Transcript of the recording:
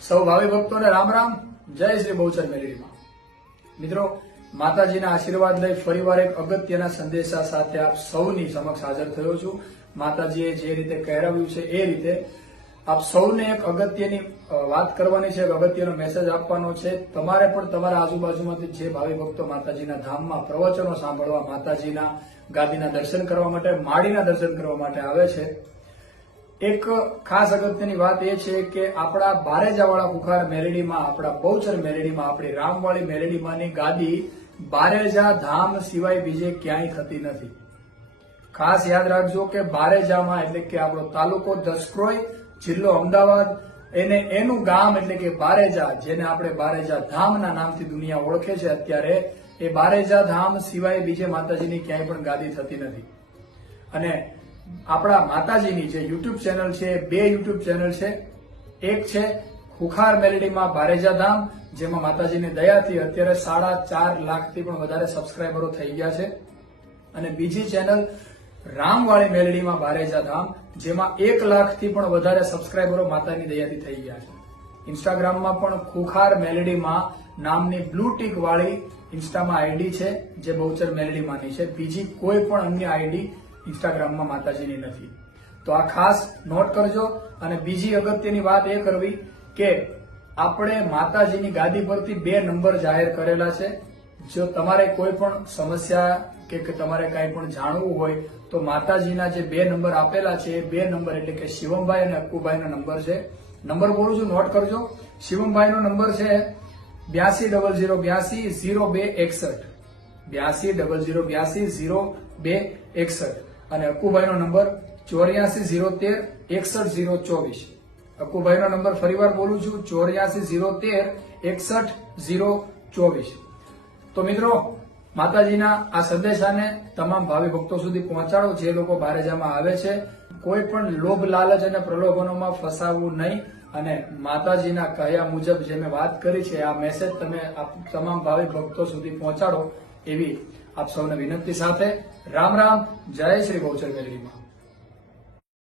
સૌ ભાવિ ભક્તોને રામ રામ. જય શ્રી બહુચર મેલડીમાં. મિત્રો, માતાજીના આશીર્વાદ લઈ ફરીવાર એક અગત્યના સંદેશા સાથે આપ સૌની સમક્ષ હાજર થયો છું. માતાજીએ જે રીતે કહેરાવ્યું છે એ રીતે આપ સૌને એક અગત્યની વાત કરવાની છે, એક અગત્યનો મેસેજ આપવાનો છે. તમારે પણ તમારા આજુબાજુમાંથી જે ભાવિ ભક્તો માતાજીના ધામમાં પ્રવચનો સાંભળવા, માતાજીના ગાદીના દર્શન કરવા માટે, માળીના દર્શન કરવા માટે આવે છે, એક ખાસ અગત્યની વાત એ છે કે આપણા બારેજાવાળા કુખાર મેલડીમાં, આપણા બહુચર મેલડીમાં, આપણી રામવાળી મેલડીમાંની ગાદી બારેજા ધામ સિવાય બીજે ક્યાંય થતી નથી. ખાસ યાદ રાખજો કે બારેજામાં એટલે કે આપણો તાલુકો દસક્રોઈ, જિલ્લો અમદાવાદ, એનું ગામ એટલે કે બારેજા, જેને આપણે બારેજા ધામના નામથી દુનિયા ઓળખે છે અત્યારે, એ બારેજા ધામ સિવાય બીજે માતાજીની ક્યાંય પણ ગાદી થતી નથી. અને આપણા માતાજીની જે યુટ્યુબ ચેનલ છે, બે યુટ્યુબ ચેનલ છે. એક છે ખુખાર મેલડીમાં બારેજા ધામ, જેમાં માતાજીની દયાથી અત્યારે 4.5 લાખથી પણ વધારે સબસ્ક્રાઈબરો થઈ ગયા છે. અને બીજી ચેનલ રામવાળી મેલડીમાં બારેજા ધામ, જેમાં 1 લાખથી પણ વધારે સબસ્ક્રાઈબરો માતાની દયાથી થઈ ગયા છે. ઇન્સ્ટાગ્રામમાં પણ ખુખાર મેલડીમાં નામની બ્લુ ટીક વાળી ઇન્સ્ટામાં આઈડી છે, જે બહુચર મેલડીમાંની છે. બીજી કોઈ પણ અન્ય આઈડી ઇન્સ્ટાગ્રામમાં માતાજીની નથી. તો આ ખાસ નોટ કરજો. અને બીજી અગત્યની વાત એ કરવી કે આપણે માતાજીની ગાદી પરથી 2 નંબર જાહેર કરેલા છે. જો તમારે કોઈ પણ સમસ્યા કે તમારે કંઈ પણ જાણવું હોય તો માતાજીના જે 2 નંબર આપેલા છે, એ 2 નંબર એટલે કે શિવમભાઈ અને અક્કુભાઈનો નંબર છે. નંબર બોલું છું, નોટ કરજો. શિવમભાઈનો નંબર છે 8200820261, 8200820261. અને અક્કુભાઈનો નંબર 8401316024. અક્કુભાઈનો નંબર ફરીવાર બોલું છું, 8401316024. તો મિત્રો, માતાજીના આ સંદેશાને તમામ ભાવિ ભક્તો સુધી પહોંચાડો. જે લોકો બારેજામાં આવે છે, કોઈ પણ લોભ, લાલચ અને પ્રલોભનોમાં ફસાવવું નહીં. અને માતાજીના કહ્યા મુજબ જે મેં વાત કરી છે, આ મેસેજ તમે તમામ ભાવિ ભક્તો સુધી પહોંચાડો એવી આપ સૌને વિનંતી સાથે રામ રામ. જય શ્રી બહુચર મેલડીમાં.